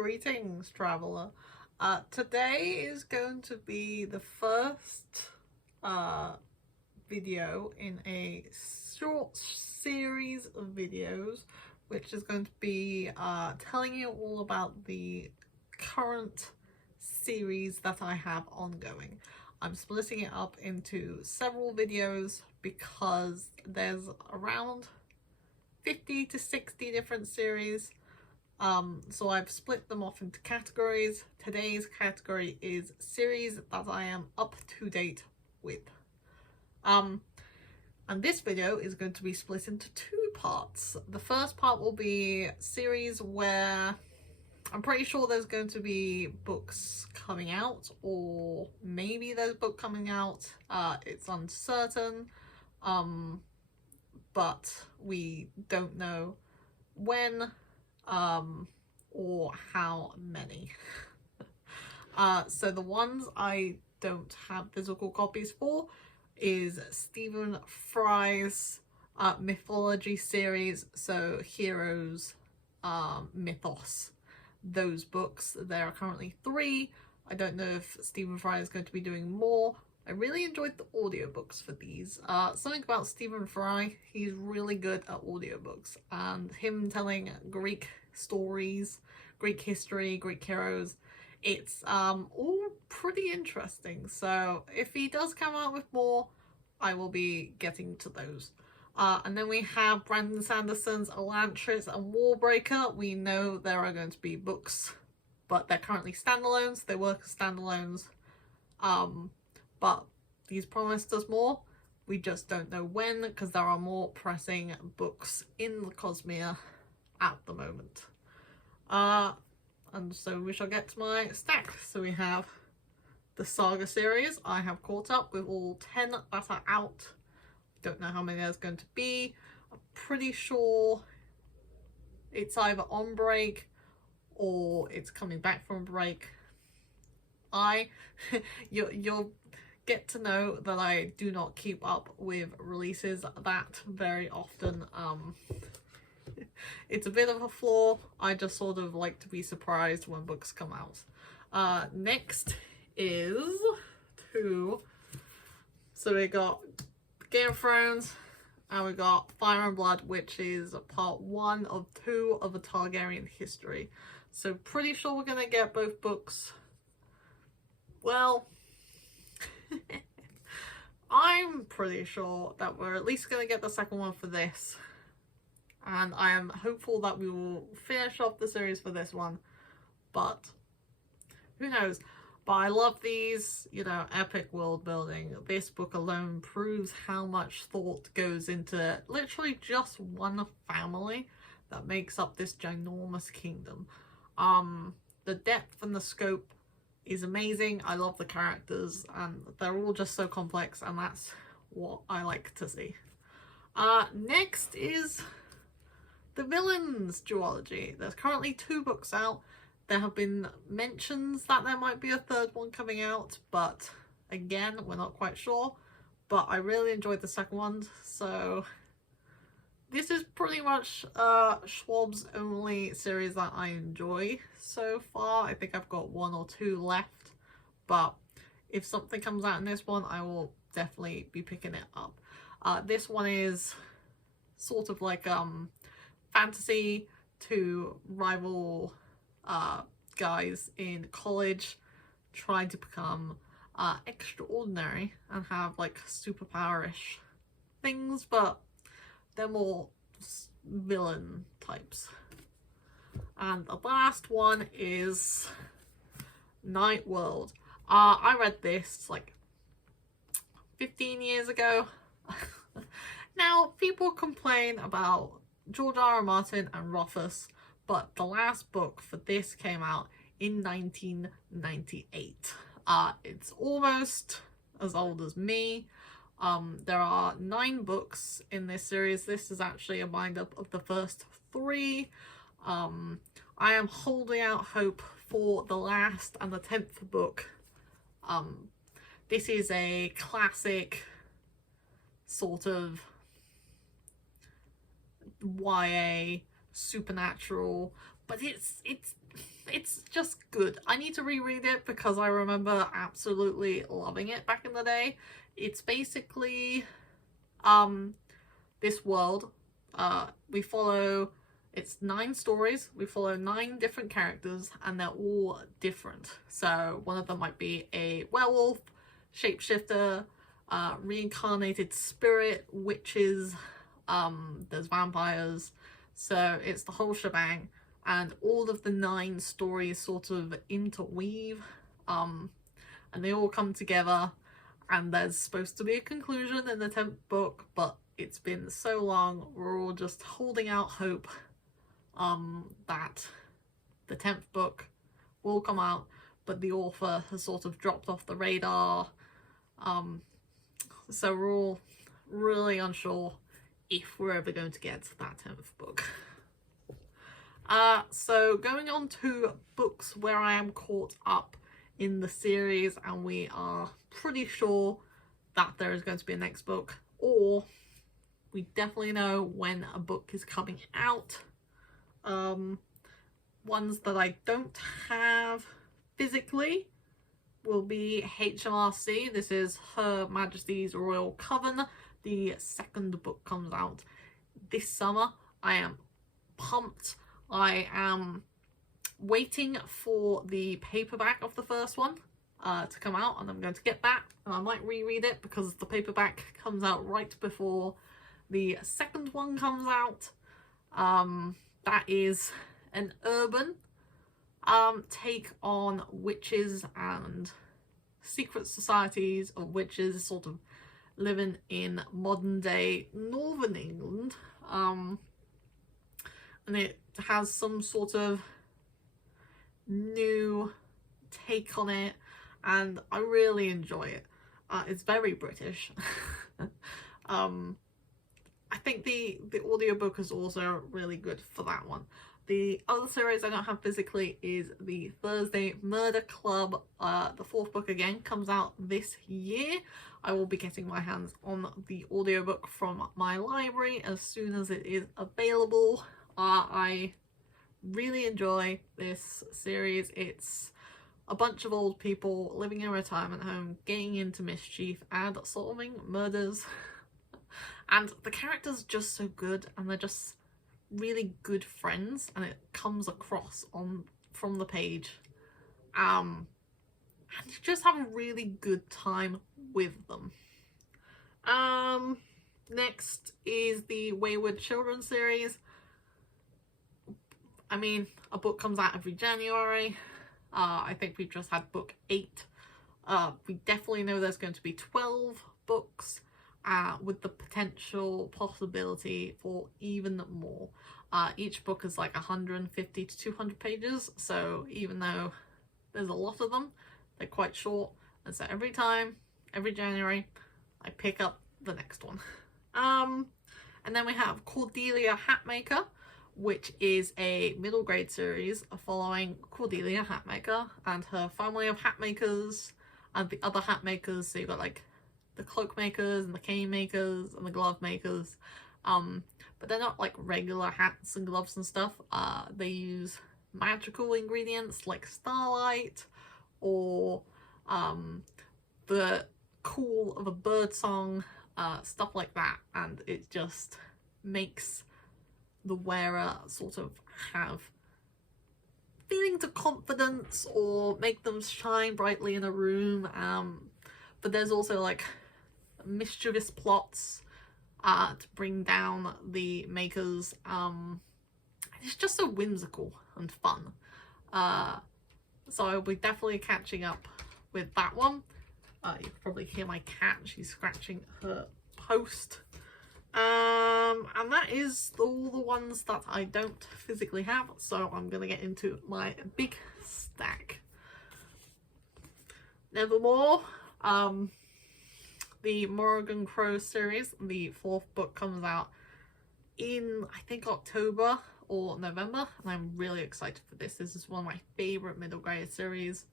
Greetings, traveler. Today is going to be the first video in a short series of videos, which is going to be telling you all about the current series that I have ongoing. I'm splitting it up into several videos because there's around 50 to 60 different series. So I've split them off into categories. Today's category is series that I am up to date with. And this video is going to be split into two parts. The first part will be series where I'm pretty sure there's going to be books coming out, or maybe there's a book coming out. It's uncertain, but we don't know when or how many. So the ones I don't have physical copies for is Stephen Fry's mythology series, so Heroes, Mythos. Those books, there are currently 3. I don't know if Stephen Fry is going to be doing more. I really enjoyed the audiobooks for these. Something about Stephen Fry, he's really good at audiobooks, and him telling Greek stories, Greek history, Greek heroes, it's all pretty interesting. So if he does come out with more, I will be getting to those. And then we have Brandon Sanderson's Elantris and Warbreaker. We know there are going to be books, but they're currently standalones. They work as standalones. But he's promised us more. We just don't know when, because there are more pressing books in the Cosmere at the moment. And so we shall get to my stack. So we have the Saga series. I have caught up with all 10 that are out. Don't know how many there's going to be. I'm pretty sure it's either on break or it's coming back from break. You'll get to know that I do not keep up with releases that very often. It's a bit of a flaw. I just sort of like to be surprised when books come out. Next is 2. So we got Game of Thrones, and we got Fire and Blood, which is part 1 of 2 of the Targaryen history. So pretty sure we're gonna get both books. Well, I'm pretty sure that we're at least going to get the second one for this. And I am hopeful that we will finish off the series for this one. But who knows? But I love these, you know, epic world building. This book alone proves how much thought goes into literally just one family that makes up this ginormous kingdom. The depth and the scope is amazing. I love the characters, and they're all just so complex, and that's what I like to see. Next is the Villains duology. There's currently 2 books out. There have been mentions that there might be a 3rd one coming out, but again, we're not quite sure. But I really enjoyed the second one, so this is pretty much Schwab's only series that I enjoy so far. I think I've got 1 or 2 left, but if something comes out in this one, I will definitely be picking it up. This one is sort of like fantasy to rival guys in college trying to become extraordinary and have like superpower-ish things, but they're more villain types. And the last one is Night World. I read this like 15 years ago. Now, people complain about George R.R. Martin and Rothfuss, but the last book for this came out in 1998. It's almost as old as me. There are 9 books in this series. This is actually a bind-up of the first 3. I am holding out hope for the last and the 10th book. This is a classic sort of YA supernatural but it's just good. I need to reread it because I remember absolutely loving it back in the day. It's basically this world. We follow, it's 9 stories. We follow 9 different characters and they're all different. So one of them might be a werewolf, shapeshifter, reincarnated spirit, witches, there's vampires. So it's the whole shebang. And all of the 9 stories sort of interweave, and they all come together, and there's supposed to be a conclusion in the 10th book, but it's been so long, we're all just holding out hope that the 10th book will come out, but the author has sort of dropped off the radar, so we're all really unsure if we're ever going to get to that 10th book. So going on to books where I am caught up in the series and we are pretty sure that there is going to be a next book, or we definitely know when a book is coming out. Ones that I don't have physically will be HMRC. This is Her Majesty's Royal Coven. The 2nd book comes out this summer. I am pumped. I am waiting for the paperback of the first one to come out, and I'm going to get that, and I might reread it because the paperback comes out right before the 2nd one comes out. That is an urban take on witches and secret societies of witches sort of living in modern day northern England, and it has some sort of new take on it, and I really enjoy it. It's very British. I think the audiobook is also really good for that one. The other series I don't have physically is the Thursday Murder Club. The 4th book again comes out this year. I will be getting my hands on the audiobook from my library as soon as it is available. I really enjoy this series. It's a bunch of old people living in a retirement home, getting into mischief and solving murders. And the characters are just so good, and they're just really good friends, and it comes across from the page. And you just have a really good time with them. Next is the Wayward Children series. I mean, a book comes out every January. I think we've just had book 8. We definitely know there's going to be 12 books, with the potential possibility for even more. Each book is like 150 to 200 pages, so even though there's a lot of them, they're quite short, and so every January, I pick up the next one. And then we have Cordelia Hatmaker, which is a middle grade series following Cordelia Hatmaker and her family of hatmakers and the other hatmakers. So you've got like the cloak makers and the cane makers and the glove makers, but they're not like regular hats and gloves and stuff. They use magical ingredients like starlight or the call of a bird song, stuff like that, and it just makes the wearer sort of have feelings of confidence or make them shine brightly in a room. But there's also like mischievous plots to bring down the makers. It's just so whimsical and fun. So I'll be definitely catching up with that one. You can probably hear my cat, she's scratching her post. And that is all the ones that I don't physically have, so I'm gonna get into my big stack. Nevermore, the Morrigan Crow series, the 4th book comes out in, I think, October or November, and I'm really excited for this. This is one of my favourite middle grade series.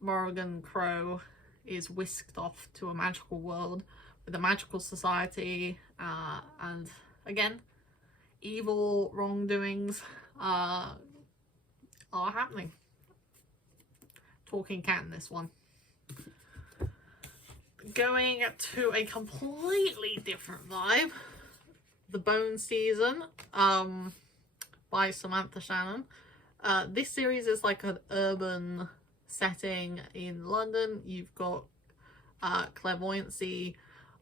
Morrigan Crow is whisked off to a magical world with a magical society, and again, evil wrongdoings are happening. Talking cat in this one. Going to a completely different vibe, The Bone Season by Samantha Shannon. This series is like an urban setting in London. You've got clairvoyancy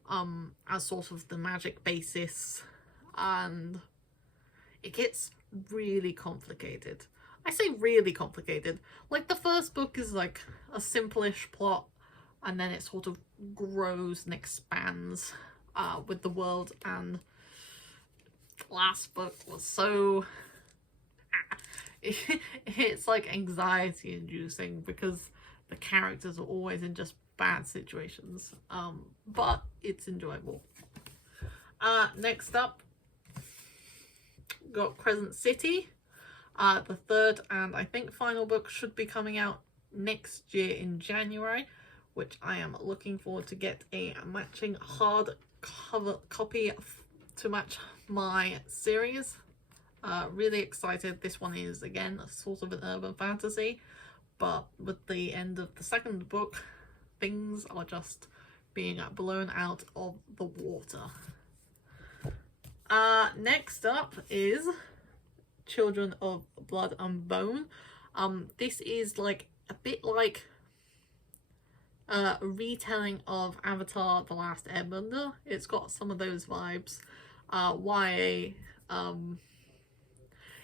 as sort of the magic basis, and it gets really complicated. I say really complicated. Like, the first book is like a simple-ish plot, and then it sort of grows and expands with the world, and last book was so... it's like anxiety inducing because the characters are always in just bad situations, but it's enjoyable. Next up, got Crescent City. The third and I think final book should be coming out next year in January, which I am looking forward to get a matching hardcover copy to match my series. Really excited. This one is again sort of an urban fantasy, but with the end of the second book, things are just being blown out of the water. Next up is Children of Blood and Bone. This is like a bit like a retelling of Avatar: The Last Airbender. It's got some of those vibes. YA.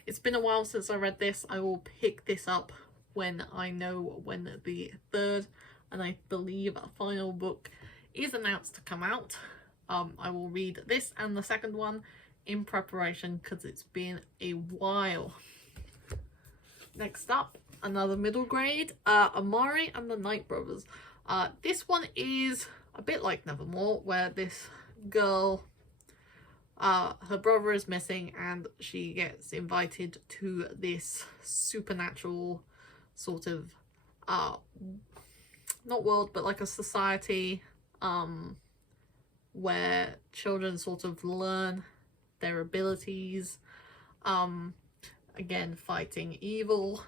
It's been a while since I read this. I will pick this up when I know when the third and I believe a final book is announced to come out. I will read this and the second one in preparation because it's been a while. Next up, another middle grade, Amari and the Night Brothers. This one is a bit like Nevermore, where this girl, her brother is missing and she gets invited to this supernatural sort of, not world, but like a society, where children sort of learn their abilities, again fighting evil.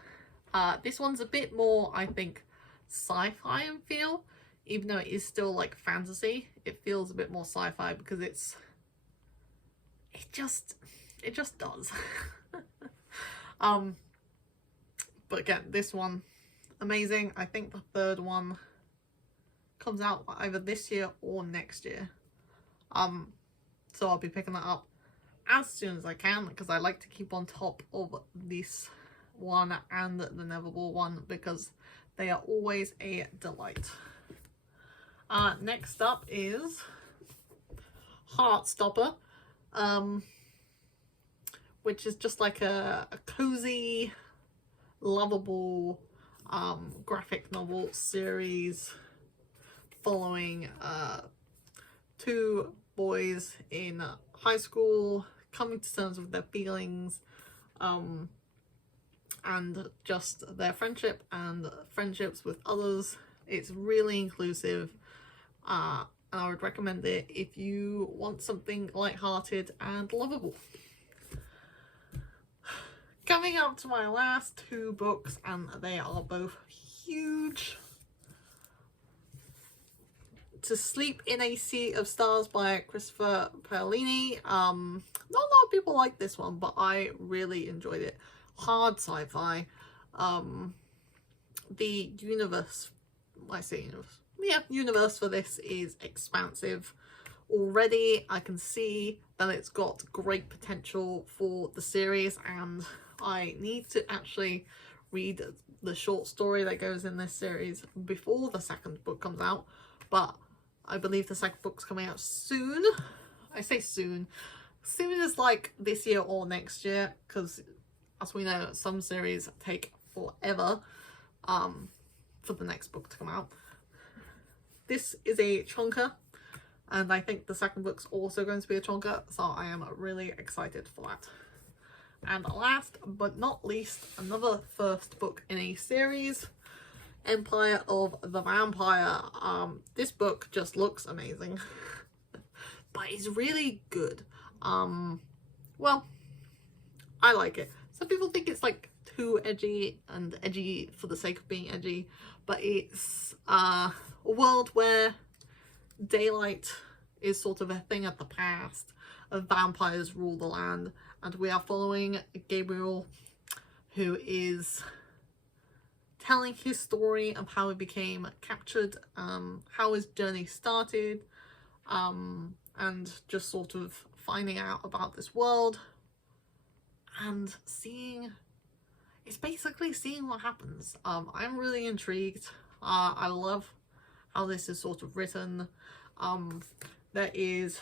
This one's a bit more, I think, sci-fi in feel, even though it is still like fantasy. It feels a bit more sci-fi because it just does. But again, this one amazing. I think the third one comes out either this year or next year, so I'll be picking that up as soon as I can because I like to keep on top of this one and the Nevermore one because they are always a delight. Next up is Heartstopper, which is just like a cozy, lovable graphic novel series following two boys in high school coming to terms with their feelings, and just their friendship and friendships with others. It's really inclusive, and I would recommend it if you want something lighthearted and lovable. Coming up to my last two books, and they are both huge. To Sleep in a Sea of Stars by Christopher Paolini. Not a lot of people like this one, but I really enjoyed it. Hard sci-fi. The universe, I say universe, yeah, universe for this is expansive. Already I can see that it's got great potential for the series, and I need to actually read the short story that goes in this series before the second book comes out, but I believe the second book's coming out soon. I say soon. Soon as like this year or next year, because as we know, some series take forever for the next book to come out. This is a chonker, and I think the second book's also going to be a chonker, so I am really excited for that. And last but not least, another first book in a series, Empire of the Vampire. This book just looks amazing, but it's really good. Well, I like it. Some people think it's like too edgy and edgy for the sake of being edgy, but it's a world where daylight is sort of a thing of the past, vampires rule the land, and we are following Gabriel, who is telling his story of how he became captured, how his journey started, and just sort of finding out about this world and seeing, it's basically seeing what happens. I'm really intrigued. I love how this is sort of written. There is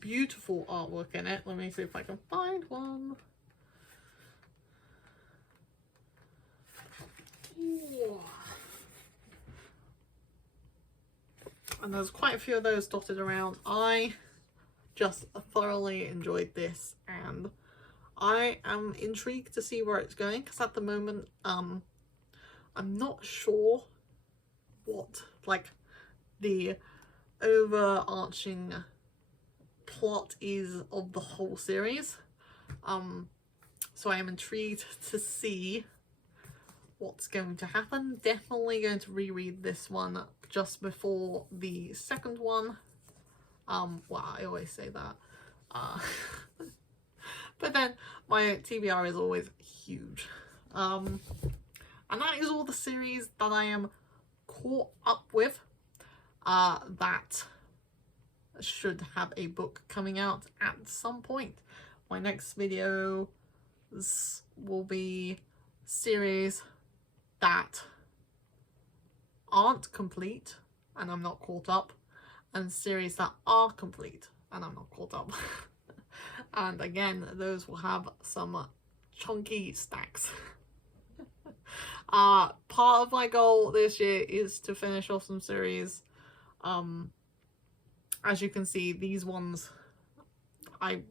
beautiful artwork in it. Let me see if I can find one. Ooh. And there's quite a few of those dotted around. I just thoroughly enjoyed this, and I am intrigued to see where it's going, because at the moment I'm not sure what like the overarching plot is of the whole series, so I am intrigued to see what's going to happen. Definitely going to reread this one just before the second one. Well, I always say that, but then my TBR is always huge, and that is all the series that I am caught up with. That should have a book coming out at some point. My next video will be series that aren't complete and I'm not caught up, and series that are complete and I'm not caught up. And again, those will have some chunky stacks. Part of my goal this year is to finish off some series. As you can see, these ones, I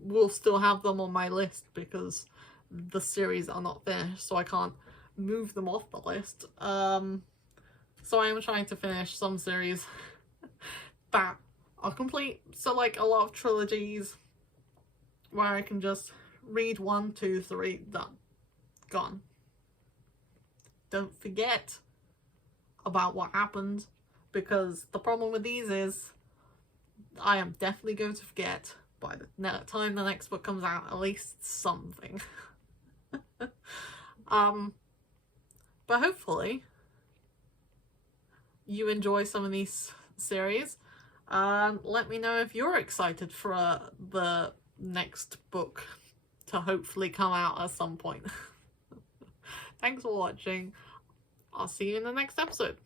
will still have them on my list because the series are not finished, so I can't move them off the list. So I am trying to finish some series that are complete. So like a lot of trilogies where I can just read 1, 2, 3, done, gone. Don't forget about what happened, because the problem with these is I am definitely going to forget by the time the next book comes out at least something. But hopefully you enjoy some of these series. Let me know if you're excited for the next book to hopefully come out at some point. Thanks for watching. I'll see you in the next episode.